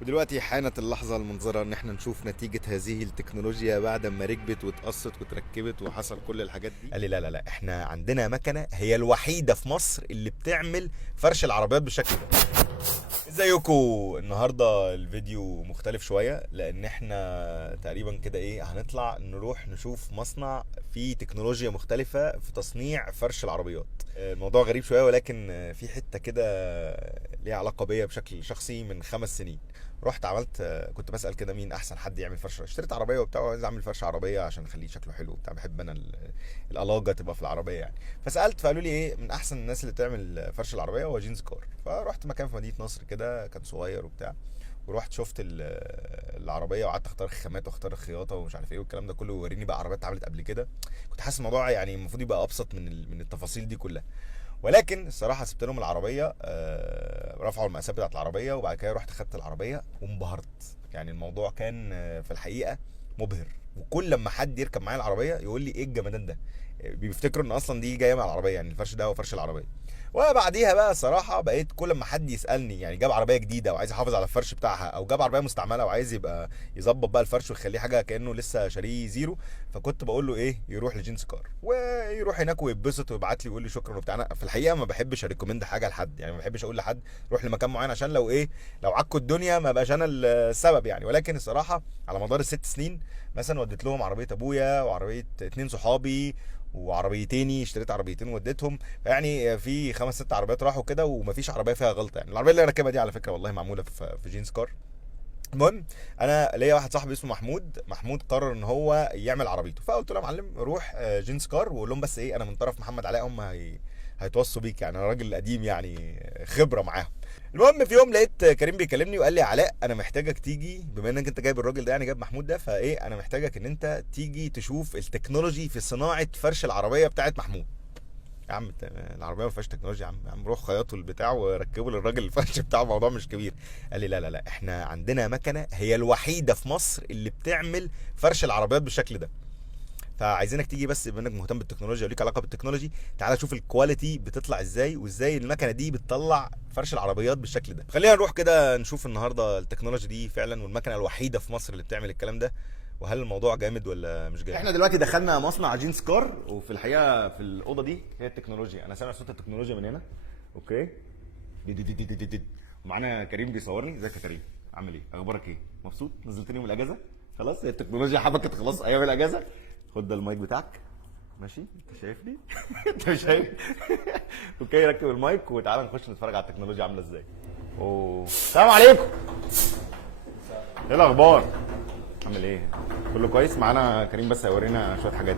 ودلوقتي حانت اللحظة المنظرة ان احنا نشوف نتيجة هذه التكنولوجيا بعد ما ركبت واتقصت وتركبت وحصل كل الحاجات دي. قال لي لا لا لا، احنا عندنا مكنة هي الوحيدة في مصر اللي بتعمل فرش العربيات بالشكل ده. ازيكم؟ النهارده الفيديو مختلف شويه لان احنا تقريبا كده ايه هنطلع نروح نشوف مصنع فيه تكنولوجيا مختلفه في تصنيع فرش العربيات. الموضوع غريب شويه ولكن في حته كده ليها علاقه بيا بشكل شخصي. من 5 سنين رحت عملت، كنت بسال كده مين احسن حد يعمل فرش. اشتريت عربيه وبتاع وعايز اعمل فرش عربيه عشان اخليه شكله حلو وبتاع. بحب انا الالاجه تبقى في العربيه يعني. فسالت فقالوا لي ايه من احسن الناس اللي بتعمل فرش العربيه هو جينز كار. فرحت مكان في مدينه نصر كده كان صغير وبتاع، ورحت شفت العربيه وقعدت اختار الخامات واختار الخياطه ومش عارف ايه والكلام ده كله، ووريني بقى عربيات اتعملت قبل كده. كنت حاسس الموضوع يعني المفروض يبقى ابسط من التفاصيل دي كلها، ولكن الصراحه سبت لهم العربيه. رفعوا المقاسات بتاعت العربيه وبعد كده رحت خدت العربيه وانبهرت. يعني الموضوع كان في الحقيقه مبهر. وكل لما حد يركب معايا العربيه يقول لي ايه الجمدان ده، بيفتكروا ان اصلا دي جايه مع العربيه، يعني الفرش ده هو فرش العربيه. وبعديها بقى الصراحه بقيت كل ما حد يسالني يعني جاب عربيه جديده وعايز يحافظ على الفرش بتاعها، او جاب عربيه مستعمله وعايز يبقى يظبط بقى الفرش ويخليه حاجه كانه لسه شاريه زيرو، فكنت بقول له ايه يروح لجينز كار ويروح هناك ويتبسط ويبعت لي ويقول لي شكرا وبتاع. انا في الحقيقه ما بحبش اريكومند حاجه لحد، يعني ما بحبش اقول لحد روح لمكان معين عشان لو ايه لو عكوا الدنيا ما بقاش انا السبب يعني. ولكن الصراحه على مدار ال6 سنين مثلا وديت لهم عربيه ابويا وعربيه 2 صحابي وعربيتيني، اشتريت عربيتين ووديتهم. يعني في 5 6 عربيات راحوا كده ومفيش عربيه فيها غلطه. يعني العربيه اللي انا راكبها دي على فكره والله معموله في جينز كار. المهم انا ليا واحد صاحبي اسمه محمود قرر ان هو يعمل عربيته، فقلت له يا معلم روح جينز كار وقول لهم بس ايه انا من طرف محمد علاء، هم هيتوصوا بيك يعني، انا راجل قديم يعني خبره معاهم. المهم في يوم لقيت كريم بيكلمني وقال لي علاء انا محتاجك تيجي، بما انك انت جايب الراجل ده يعني جايب محمود ده، فايه انا محتاجك ان انت تيجي تشوف التكنولوجي في صناعه فرش العربيه بتاعت محمود. يا عم العربيه ما فيهاش تكنولوجيا، يا عم روح خيطوا البتاع وركبوا للراجل الفرش بتاعه، الموضوع مش كبير. قال لي لا لا لا، احنا عندنا مكنه هي الوحيده في مصر اللي بتعمل فرش العربيات بالشكل ده. فعايزينك تيجي بس بما انك مهتم بالتكنولوجيا وليك علاقه بالتكنولوجي، تعالى شوف الكواليتي بتطلع ازاي وازاي المكنه دي بتطلع فرش العربيات بالشكل ده. خلينا نروح كده نشوف النهارده التكنولوجي دي فعلا والمكنه الوحيده في مصر اللي بتعمل الكلام ده، وهل الموضوع جامد ولا مش جامد. احنا دلوقتي دخلنا مصنع جينز كار، وفي الحقيقه في الاوضه دي هي التكنولوجيا. انا سامع صوت التكنولوجيا من هنا. اوكي. دي. ومعانا كريم بيصورني. ازيك يا كريم؟ عامل ايه؟ اخبارك ايه؟ مبسوط؟ نزلتني من الاجازه؟ خلاص هي التكنولوجيا حبكت خلاص ايام الاجازه. خد ده المايك بتاعك. ماشي انت شايفني؟ انت مش شايف؟ اوكي ركب المايك وتعالى نخش نتفرج على التكنولوجيا عامله ازاي. اوه السلام عليكم. ايه الاخبار؟ عامل ايه؟ كله كويس؟ معانا كريم بس هيورينا شويه حاجات.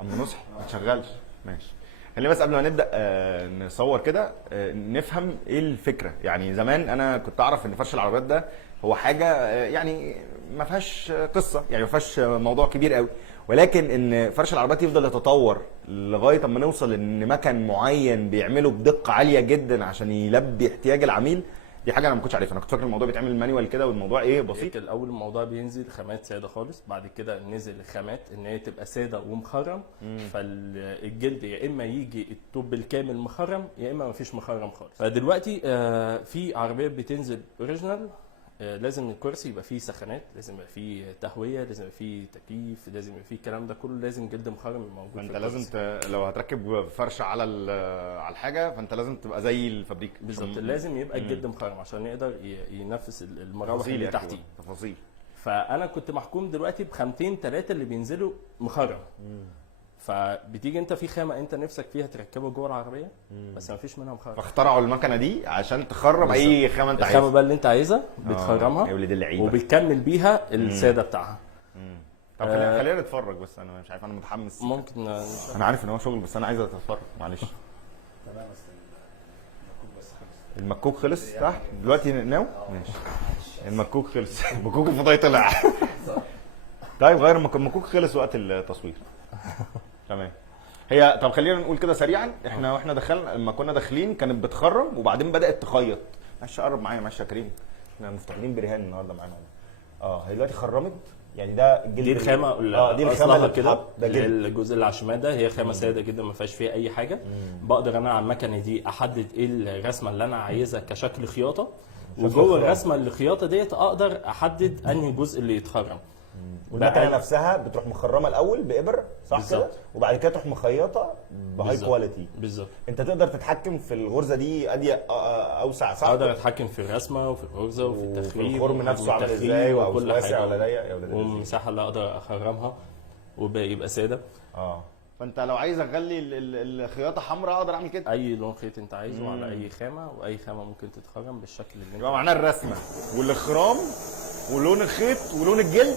عم نصح ما تشغلش. ماشي. خلينا بس قبل ما نبدا نصور كده نفهم ايه الفكره. يعني زمان انا كنت اعرف ان فرش العربيات ده هو حاجه يعني ما فيهاش قصه، يعني ما فيهاش موضوع كبير قوي، ولكن ان فرش العربيات يفضل يتطور لغايه اما نوصل ان مكان معين بيعمله بدقه عاليه جدا عشان يلبي احتياج العميل. دي حاجه انا ما كنتش عارفها. انا كنت فاكر الموضوع بيتعمل مانيوال كده والموضوع ايه بسيط. الاول الموضوع بينزل خامات ساده خالص، بعد كده نزل خامات ان هي تبقى ساده ومخرم. فالجلد يا اما يجي التوب بالكامل مخرم يا اما مفيش مخرم خالص. فدلوقتي في عربيات بتنزل اوريجينال، لازم الكرسي يبقى فيه سخانات، لازم يبقى فيه تهويه، لازم يبقى فيه تكييف، لازم يبقى فيه الكلام ده كله، لازم جلد مخرم يبقى موجود. فانت لازم لو هتركب فرشه على على الحاجه فانت لازم تبقى زي الفابريك بالظبط، لازم يبقى الجلد مخرم عشان يقدر ينفس المراوح اللي تحتيه. تفاصيل. فانا كنت محكوم دلوقتي بخامتين 3 اللي بينزلوا مخرم. فبتيجي انت في خامه انت نفسك فيها تركبها جوه العربيه بس ما فيش منها مخرم، فاخترعوا المكنه دي عشان تخرم اي خامه انت عايزها. الخامه بقى اللي انت عايزها بتخرمها يا ولد اللعيبه وبتكمل بيها الساده بتاعها. طب خلينا نتفرج بس، انا مش عارف انا متحمس. ممكن انا عارف ان هو شغل بس انا عايز اتفرج معلش. المكوك خلص تحت دلوقتي ناو. ماشي المكوك خلص. المكوك الفضائي طلع. طيب غير المكوك خلص وقت التصوير. تمام. هي طب خلينا نقول كده سريعا، احنا واحنا دخلنا لما كنا داخلين كانت بتخرم وبعدين بدات تخيط. معلش قرب معايا معلش يا كريم، احنا مفتقدين برهان النهارده معانا. هي دلوقتي خرمت يعني ده الجلد دي الخامه دي الخامه اللي كده. ده الجزء اللي على الشمال ده هي خامه ساده جدا ما فيهاش فيها اي حاجه. بقدر انا على المكنه دي احدد ايه الرسمه اللي انا عايزها كشكل خياطه، وجوه الرسمه الخياطه ديت اقدر احدد انهي جزء اللي يتخرم. والمكنه نفسها بتروح مخرمه الاول بابر صح كده، وبعد كده تروح مخيطه بهاي كواليتي. بالظبط. انت تقدر تتحكم في الغرزه دي اضيق اوسع صح؟ اقدر اتحكم في الرسمه وفي الغرزه وفي التخريم والخرم نفسه عامل ازاي، وكل واسع ولا ضيق والمساحه اللي اقدر اخرمها وباقي يبقى ساده. فانت لو عايز اخلي الخياطه حمراء اقدر اعمل كده، اي لون خيط انت عايزه على اي خامه، واي خامه ممكن تتخرم بالشكل اللي انت يبقى معناه الرسمه والاخرام ولون الخيط ولون الجلد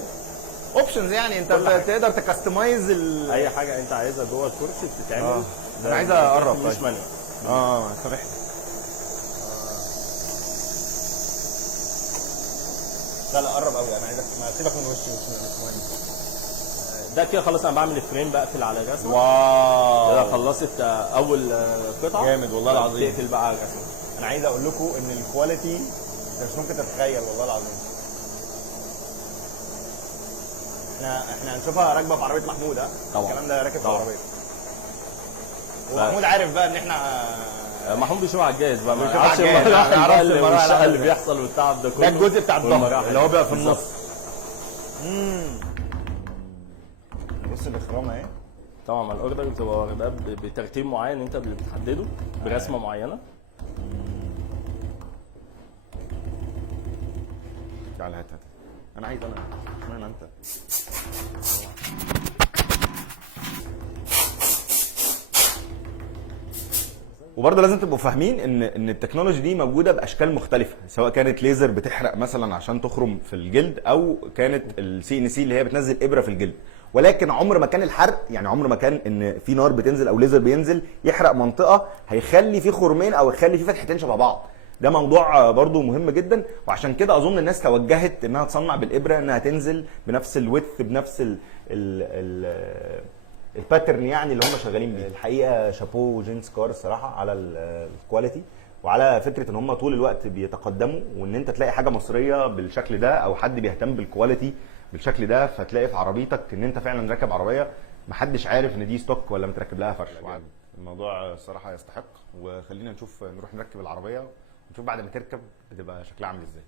اوبشنز، يعني انت تقدر تكستمايز اي حاجه انت عايزها جوه الكرسي بتتعمل. انا عايز اقرب مش مانوال. سامحني. لا قرب قوي، انا عايزك ما سيبك من وشي مش مهم. ده كده خلاص انا بعمل الفريم، بقفل على الرسمه. واو كده خلصت اول قطعه. جامد والله العظيم. تقفل بقى على الرسمه. انا عايز اقول لكم ان الكواليتي انت مش ممكن تتخيل والله العظيم. احنا هنشوفها راكبه في عربيه محمود. طبعا الكلام ده راكب في العربيه. ومحمود عارف بقى ان احنا محمود بيشوف على الجاهز بقى، ما يعرفش المراحل اللي بيحصل والتعب ده كله. ده الجزء بتاع الظهر اللي هو بيبقى في النص. بص الاخرام اهي. طبعا مع الاوردر بتبقى واخداه بترتيب معين انت اللي بتحدده برسمه معينه. تعال هات انا عايز اشمعنى انت. وبرضه لازم تبقوا فاهمين ان التكنولوجي دي موجوده باشكال مختلفه، سواء كانت ليزر بتحرق مثلا عشان تخرم في الجلد، او كانت السي ان سي اللي هي بتنزل ابره في الجلد. ولكن عمر ما كان الحرق، يعني عمر ما كان ان في نار بتنزل او ليزر بينزل يحرق منطقه هيخلي في خرمين او يخلي في فتحتين شبه بعض. ده موضوع برضو مهم جدا، وعشان كده اظن الناس توجهت انها تصنع بالابره، انها تنزل بنفس الويدث بنفس الباترن يعني اللي هم شغالين بيه. الحقيقه شابو جينز كار الصراحه على الكواليتي، وعلى فكره ان هم طول الوقت بيتقدموا، وان انت تلاقي حاجه مصريه بالشكل ده او حد بيهتم بالكواليتي بالشكل ده، فتلاقي في عربيتك ان انت فعلا راكب عربيه محدش عارف ان دي ستوك ولا متركب لها فرش. الموضوع الصراحه يستحق، وخلينا نروح نركب العربيه ونشوف بعد ما تركب بتبقى شكلها عامل ازاي.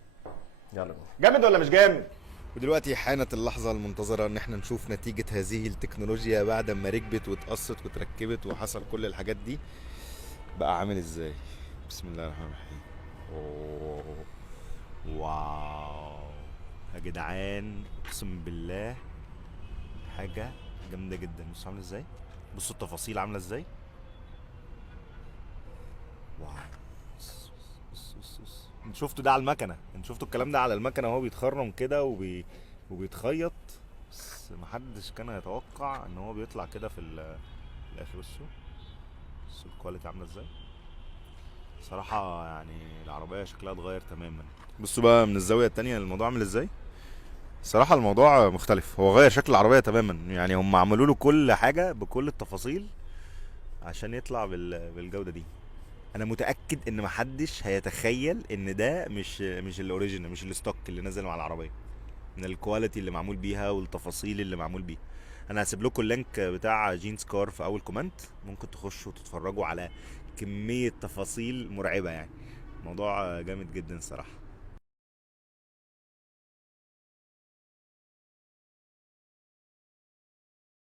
يلا جامد ولا مش جامد؟ ودلوقتي حانت اللحظة المنتظرة ان احنا نشوف نتيجة هذه التكنولوجيا بعد ما ركبت واتقصت وتركبت وحصل كل الحاجات دي بقى عامل ازاي. بسم الله الرحمن الرحيم. اوه واو يا جدعان، اقسم بالله حاجة جامدة جدا. بصوا عاملة ازاي، بصوا التفاصيل عاملة ازاي. واو انت شفتوا ده على المكنه، انت شفتوا الكلام ده على المكنه وهو بيتخرم كده وبيتخيط، بس محدش كان يتوقع ان هو بيطلع كده في الاخر. بصوا الكواليتي عامله ازاي صراحه، يعني العربيه شكلها اتغير تماما. بصوا بقى من الزاويه التانية الموضوع عامل ازاي. صراحه الموضوع مختلف، هو غير شكل العربيه تماما، يعني هم عملوا له كل حاجه بكل التفاصيل عشان يطلع بالجوده دي. انا متاكد ان محدش هيتخيل ان ده مش الاوريجينال، مش الستوك اللي نزل مع العربيه، من الكواليتي اللي معمول بيها والتفاصيل اللي معمول بيها. انا هسيب لكم اللينك بتاع جينز كار في اول كومنت، ممكن تخشوا وتتفرجوا على كميه تفاصيل مرعبه، يعني موضوع جامد جدا صراحه.